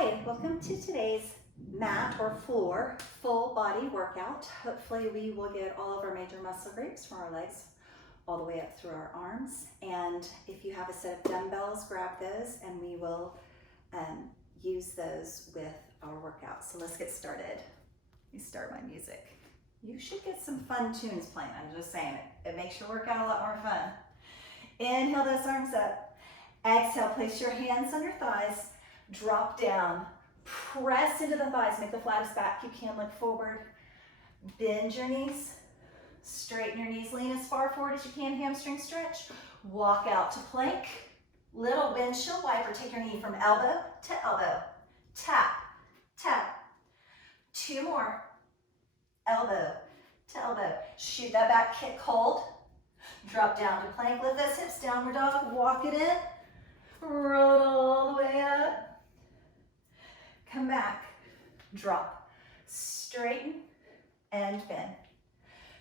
Hi, welcome to today's mat or floor full body workout. Hopefully we will get all of our major muscle groups from our legs all the way up through our arms. And if you have a set of dumbbells, grab those and we will use those with our workout. So let's get started. Let me start my music. You should get some fun tunes playing. I'm just saying it makes your workout a lot more fun. Inhale those arms up. Exhale, place your hands on your thighs. Drop down, press into the thighs, make the flattest back you can, look forward. Bend your knees, straighten your knees, lean as far forward as you can, hamstring stretch. Walk out to plank, little windshield wiper, take your knee from elbow to elbow. Tap, tap. Two more, elbow to elbow. Shoot that back kick, hold. Drop down to plank, lift those hips, downward dog, walk it in. Roll it all the way up. Come back, drop, straighten and bend.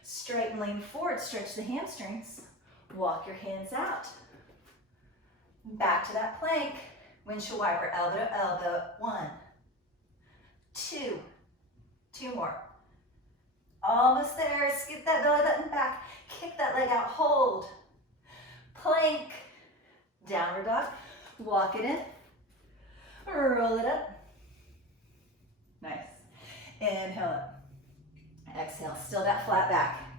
Straighten, lean forward, stretch the hamstrings. Walk your hands out. Back to that plank. Windshield wiper, elbow to elbow. 1, 2, 2 more. Almost there, scoop that belly button back. Kick that leg out, hold. Plank, downward dog. Walk it in, roll it up. Nice. Inhale up. Exhale, still that flat back.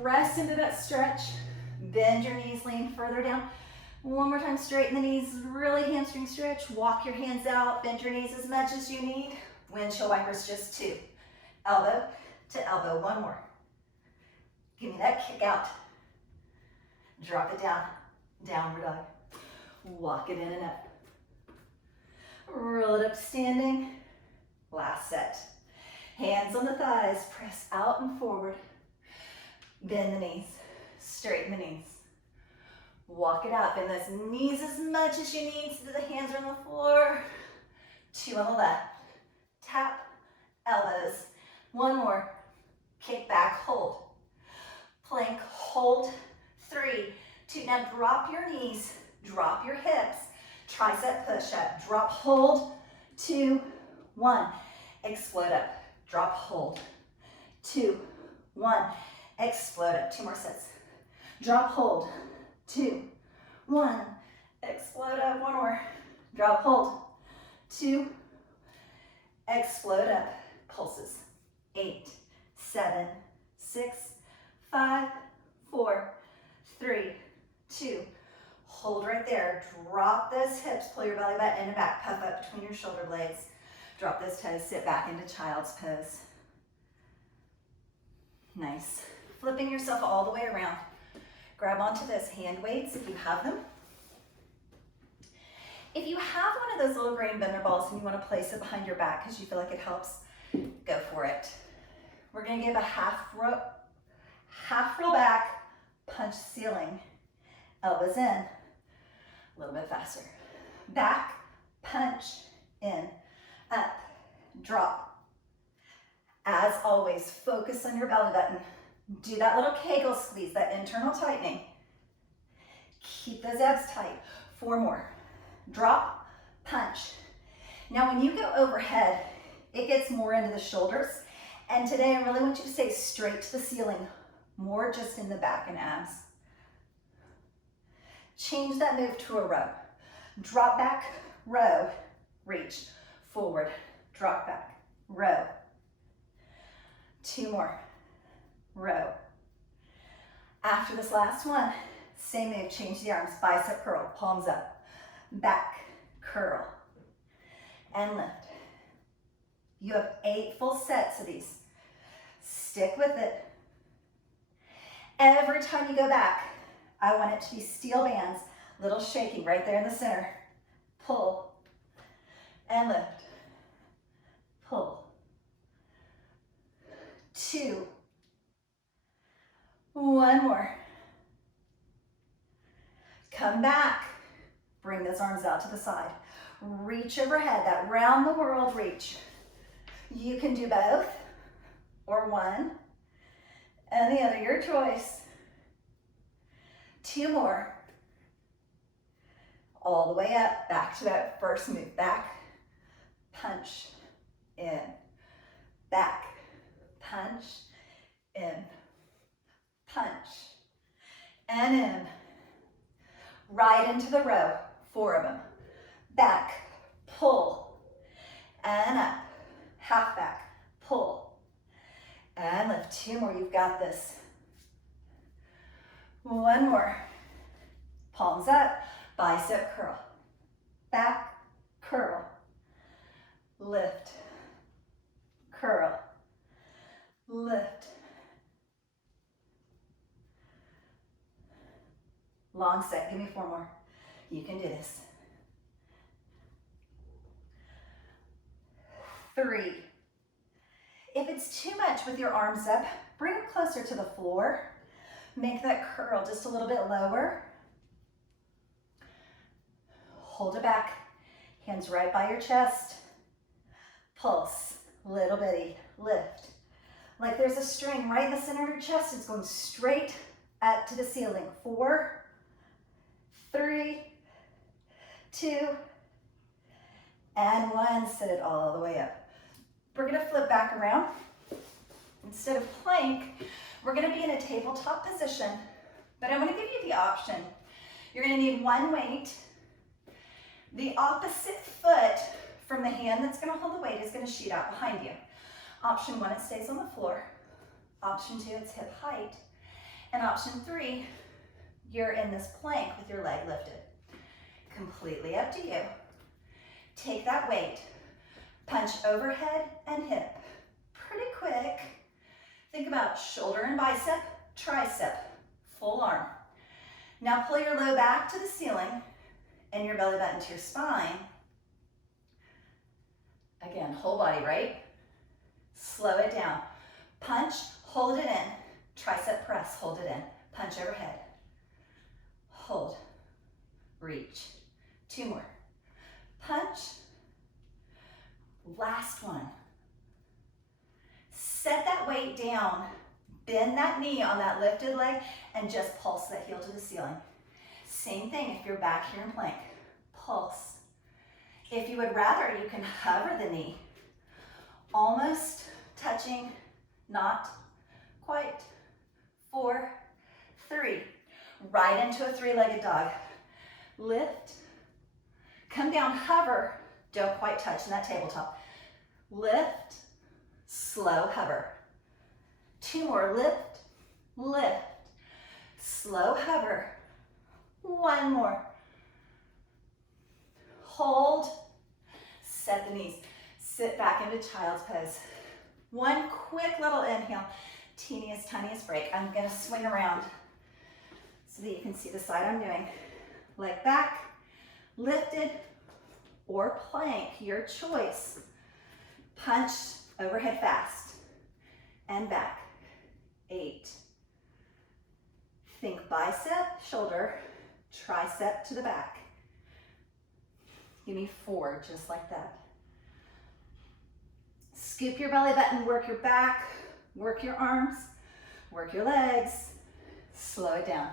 Press into that stretch. Bend your knees, lean further down. One more time, straighten the knees, really hamstring stretch. Walk your hands out, bend your knees as much as you need. Windshield wipers, just 2. Elbow to elbow, 1 more. Give me that kick out. Drop it down, downward dog. Walk it in and up. Roll it up standing. Last set. Hands on the thighs, press out and forward. Bend the knees, straighten the knees. Walk it out, bend those knees as much as you need so that the hands are on the floor. 2 on the left. Tap, elbows. 1 more. Kick back, hold. Plank, hold. 3, 2, now drop your knees, drop your hips. Tricep push-up, drop, hold. 2, 1. Explode up, drop, hold. 2, 1. Explode up, 2 more sets. Drop, hold. 2, 1. Explode up, 1 more. Drop, hold. 2. Explode up, pulses. 8, 7, 6, 5, 4, 3, 2. Hold right there. Drop those hips, pull your belly button in and back, puff up between your shoulder blades. Drop those toes, sit back into child's pose. Nice. Flipping yourself all the way around. Grab onto those hand weights if you have them. If you have one of those little grain bender balls and you want to place it behind your back because you feel like it helps, go for it. We're going to give a half roll back, punch ceiling, elbows in, a little bit faster. Back, punch, in, up, drop. As always, focus on your belly button. Do that little Kegel squeeze, that internal tightening. Keep those abs tight. 4 more. Drop, punch. Now when you go overhead, it gets more into the shoulders. And today I really want you to stay straight to the ceiling, more just in the back and abs. Change that move to a row. Drop back, row, reach, forward, drop back, row. 2 more, row. After this last one, same move, change the arms, bicep curl, palms up, back, curl, and lift. You have 8 full sets of these. Stick with it. Every time you go back, I want it to be steel bands, little shaking right there in the center. Pull and lift. Pull. 2. 1 more. Come back. Bring those arms out to the side. Reach overhead, that round the world reach. You can do both or one and the other, your choice. 2 more. All the way up, back to that first move. Back, punch, in, back, punch, in, punch, and in. Right into the row, 4 of them. Back, pull, and up. Half back, pull, and lift. 2 more, you've got this. 1 more. Palms up, bicep curl. Back, curl, lift, curl, lift. Long set, give me 4 more. You can do this. 3. If it's too much with your arms up, bring them closer to the floor. Make that curl just a little bit lower. Hold it back. Hands right by your chest. Pulse, little bitty, lift. Like there's a string right in the center of your chest. It's going straight up to the ceiling. 4, 3, 2, and 1. Sit it all the way up. We're gonna flip back around. Instead of plank, we're gonna be in a tabletop position, but I'm gonna give you the option. You're gonna need 1 weight. The opposite foot from the hand that's gonna hold the weight is gonna shoot out behind you. Option 1, it stays on the floor. Option 2, it's hip height. And option 3, you're in this plank with your leg lifted. Completely up to you. Take that weight, punch overhead and hip. Pretty quick. Think about shoulder and bicep, tricep, full arm. Now pull your low back to the ceiling and your belly button to your spine. Again, whole body, right? Slow it down. Punch, hold it in. Tricep press, hold it in. Punch overhead. Hold, reach. 2 more. Punch. Last one. Set that weight down. Bend that knee on that lifted leg and just pulse that heel to the ceiling. Same thing if you're back here in plank. Pulse. If you would rather, you can hover the knee. Almost touching, not quite. 4, 3. Right into a 3-legged dog. Lift. Come down, hover. Don't quite touch in that tabletop. Lift. Slow hover. 2 more. Lift. Lift. Slow hover. 1 more. Hold. Set the knees. Sit back into child's pose. 1 quick little inhale. Teeniest, tiniest break. I'm going to swing around so that you can see the side I'm doing. Leg back, lifted, or plank, your choice. Punch overhead fast and back. 8. Think bicep, shoulder, tricep to the back. Give me 4, just like that. Scoop your belly button, work your back, work your arms, work your legs. Slow it down.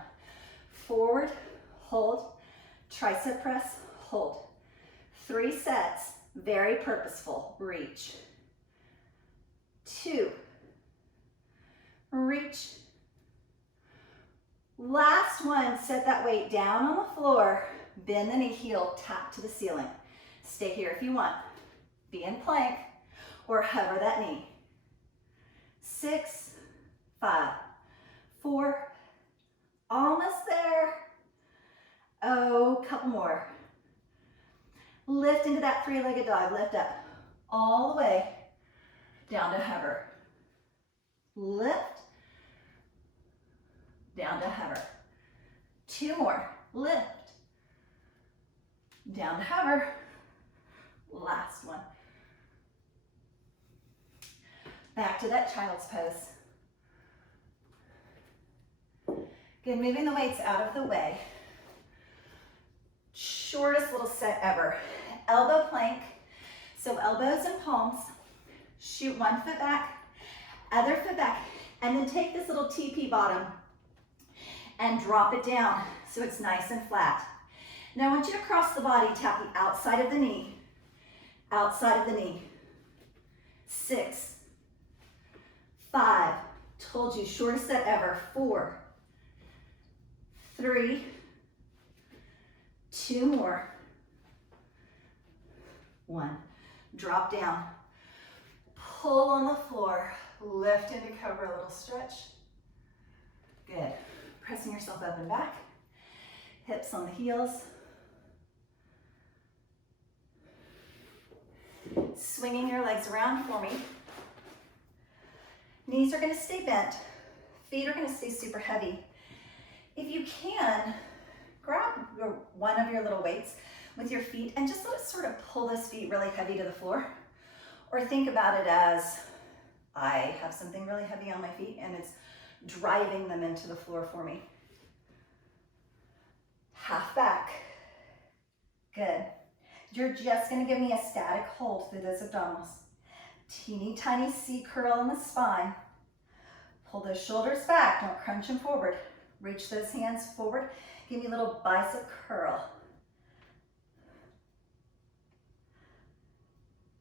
Forward, hold, tricep press, hold. 3 sets, very purposeful. Reach. 2. Reach. Last one, set that weight down on the floor. Bend the knee, heel, tap to the ceiling. Stay here if you want. Be in plank or hover that knee. 6, 5, 4, almost there. Oh, couple more. Lift into that 3-legged dog, lift up. All the way down to hover. Lift, down to hover. 2 more, lift, down to hover. Last one. Back to that child's pose. Good, moving the weights out of the way. Shortest little set ever. Elbow plank. So elbows and palms. Shoot 1 foot back, other foot back, and then take this little TP bottom and drop it down so it's nice and flat. Now I want you to cross the body, tap the outside of the knee, outside of the knee. 6, 5, told you, shortest set ever. 4, 3, 2 more. 1, drop down. Pull on the floor, lift into cobra, a little stretch. Good. Pressing yourself up and back. Hips on the heels. Swinging your legs around for me. Knees are going to stay bent. Feet are going to stay super heavy. If you can, grab one of your little weights with your feet and just let it sort of pull those feet really heavy to the floor. Or think about it as, I have something really heavy on my feet and it's driving them into the floor for me. Half back. Good. You're just going to give me a static hold through those abdominals. Teeny tiny C curl in the spine. Pull those shoulders back. Don't crunch them forward. Reach those hands forward. Give me a little bicep curl.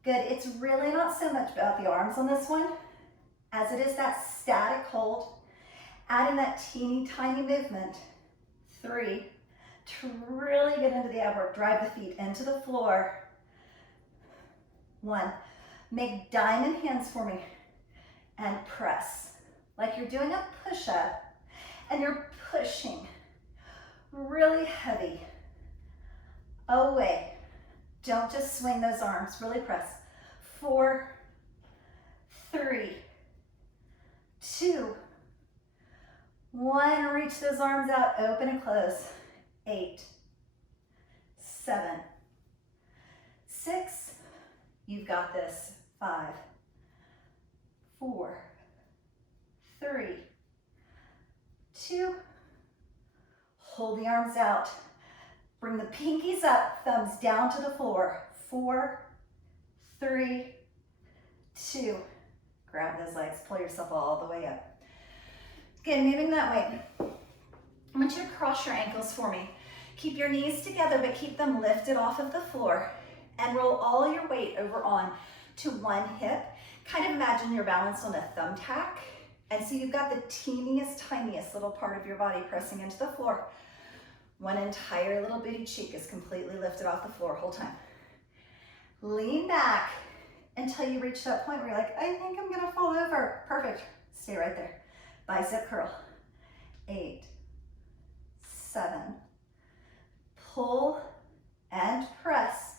Good. It's really not so much about the arms on this one as it is that static hold. Add in that teeny tiny movement. 3, to really get into the ab work. Drive the feet into the floor. 1, make diamond hands for me and press like you're doing a push-up and you're pushing really heavy away. Don't just swing those arms, really press. 4, 3, 2, 1, reach those arms out, open and close. 8, 7, 6, you've got this. 5, 4, 3, 2, hold the arms out. Bring the pinkies up, thumbs down to the floor. 4, 3, 2, grab those legs, pull yourself all the way up. Again, moving that way. I want you to cross your ankles for me. Keep your knees together, but keep them lifted off of the floor and roll all your weight over on to one hip. Kind of imagine you're balanced on a thumbtack. And so you've got the teeniest, tiniest little part of your body pressing into the floor. One entire little bitty cheek is completely lifted off the floor, whole time. Lean back until you reach that point where you're like, I think I'm gonna fall over. Perfect, stay right there. Bicep curl. 8, 7, pull and press.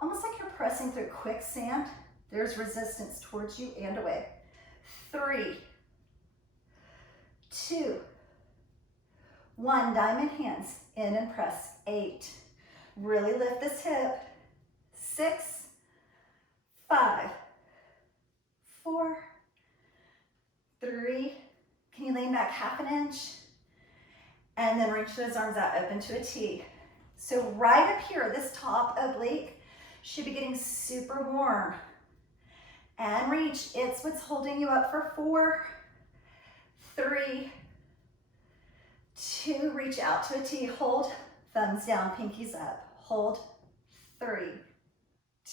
Almost like you're pressing through quicksand. There's resistance towards you and away. 3, 2, 1, diamond hands in and press. 8, really lift this hip. 6, 5, 4, 3, can you lean back half an inch? And then reach those arms out, open to a T. So right up here, this top oblique should be getting super warm. And reach, it's what's holding you up for 4, 3, 2, reach out to a T, hold, thumbs down, pinkies up, hold, 3,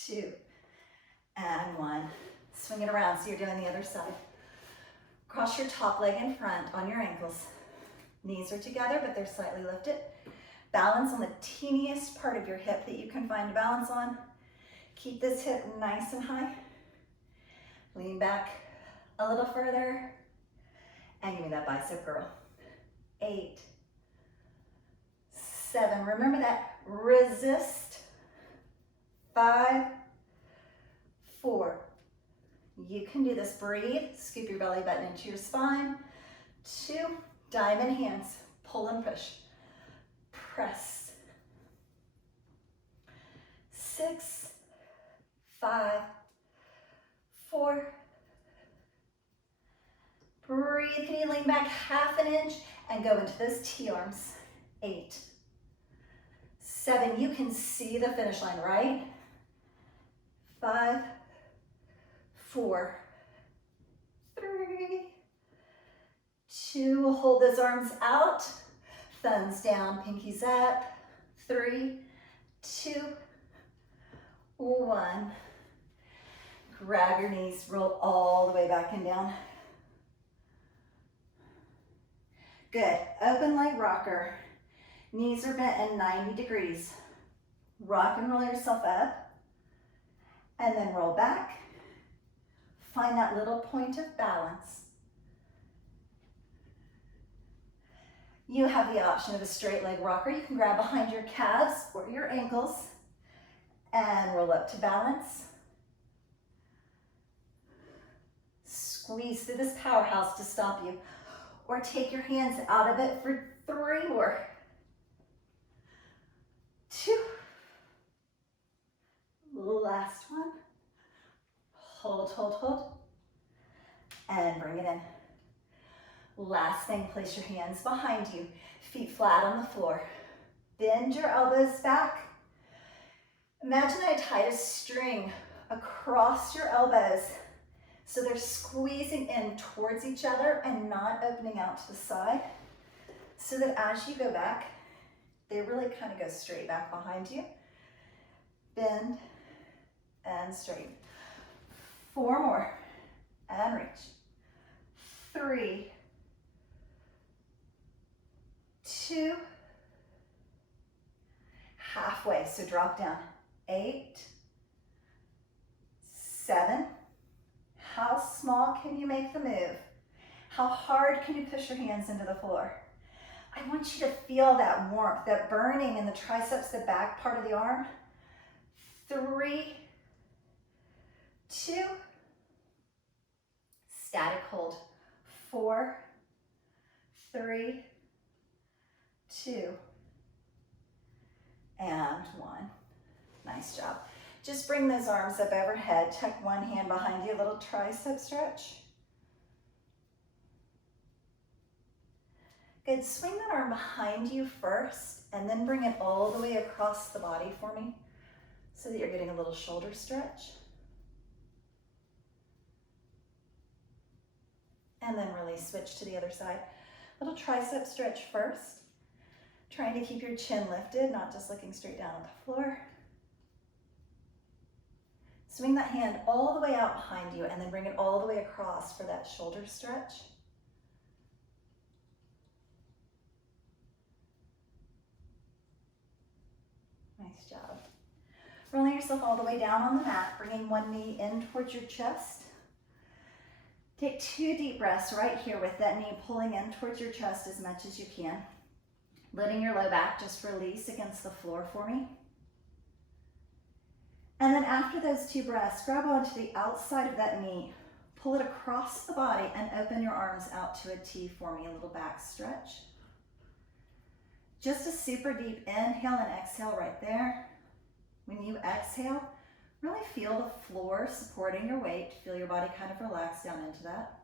2, and 1. Swing it around so you're doing the other side. Cross your top leg in front on your ankles. Knees are together, but they're slightly lifted. Balance on the teeniest part of your hip that you can find balance on. Keep this hip nice and high. Lean back a little further and give me that bicep curl. 8, 7, remember that, resist. 5, 4, you can do this, breathe, scoop your belly button into your spine. 2, diamond hands, pull and push, press. 6, 5, 4, breathe, can you lean back half an inch and go into those T-arms. 8, 7, you can see the finish line, right? 5, 4, 3, 2, hold those arms out, thumbs down, pinkies up. 3, 2, 1. Grab your knees, roll all the way back and down. Good. Open leg rocker. Knees are bent in 90 degrees. Rock and roll yourself up, and then roll back. Find that little point of balance. You have the option of a straight leg rocker. You can grab behind your calves or your ankles and roll up to balance. Squeeze through this powerhouse to stop you, or take your hands out of it for 3 more. 2. Last one. Hold, hold, hold. And bring it in. Last thing, place your hands behind you, feet flat on the floor. Bend your elbows back. Imagine I tied a string across your elbows so they're squeezing in towards each other and not opening out to the side, so that as you go back, they really kind of go straight back behind you. Bend and straighten. 4 more, and reach. 3, 2, halfway, so drop down. 8, 7, how small can you make the move? How hard can you push your hands into the floor? I want you to feel that warmth, that burning in the triceps, the back part of the arm. 3, 2, static hold. 4, 3, 2, and 1. Nice job. Just bring those arms up overhead. Tuck one hand behind you, a little tricep stretch. Good. Swing that arm behind you first, and then bring it all the way across the body for me, so that you're getting a little shoulder stretch. And then really switch to the other side. Little tricep stretch first. Trying to keep your chin lifted, not just looking straight down at the floor. Swing that hand all the way out behind you, and then bring it all the way across for that shoulder stretch. Nice job. Rolling yourself all the way down on the mat, bringing one knee in towards your chest. Take 2 deep breaths right here with that knee pulling in towards your chest as much as you can. Letting your low back just release against the floor for me. And then after those 2 breaths, grab onto the outside of that knee, pull it across the body, and open your arms out to a T for me, a little back stretch. Just a super deep inhale and exhale right there. When you exhale, really feel the floor supporting your weight. Feel your body kind of relax down into that.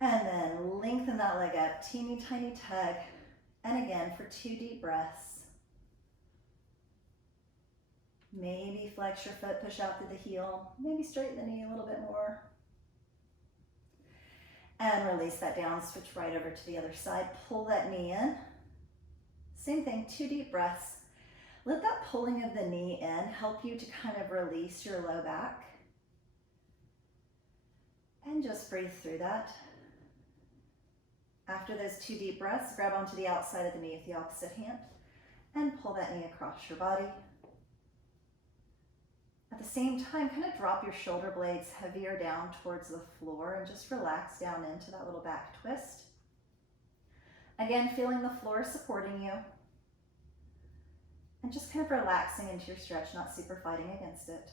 And then lengthen that leg up, teeny tiny tug. And again for 2 deep breaths. Maybe flex your foot, push out through the heel. Maybe straighten the knee a little bit more. And release that down, switch right over to the other side. Pull that knee in. Same thing, 2 deep breaths. Let that pulling of the knee in help you to kind of release your low back. And just breathe through that. After those 2 deep breaths, grab onto the outside of the knee with the opposite hand and pull that knee across your body. At the same time, kind of drop your shoulder blades heavier down towards the floor and just relax down into that little back twist. Again, feeling the floor supporting you and just kind of relaxing into your stretch, not super fighting against it.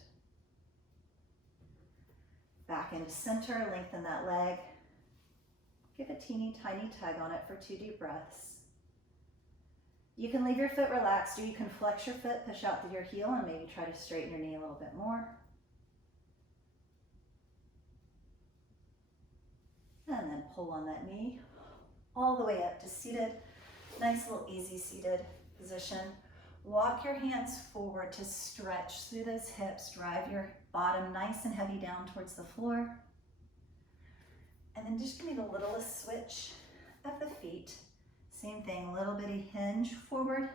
Back into center, lengthen that leg. Give a teeny tiny tug on it for 2 deep breaths. You can leave your foot relaxed, or you can flex your foot, push out through your heel, and maybe try to straighten your knee a little bit more. And then pull on that knee all the way up to seated. Nice little easy seated position. Walk your hands forward to stretch through those hips. Drive your bottom nice and heavy down towards the floor. And then just give me the littlest switch of the feet. Same thing, little bitty hinge forward.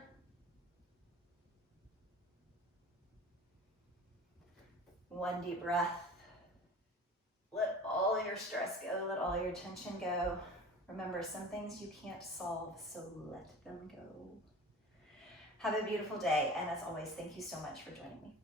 One deep breath. Let all your stress go, let all your tension go. Remember, some things you can't solve, so let them go. Have a beautiful day, and as always, thank you so much for joining me.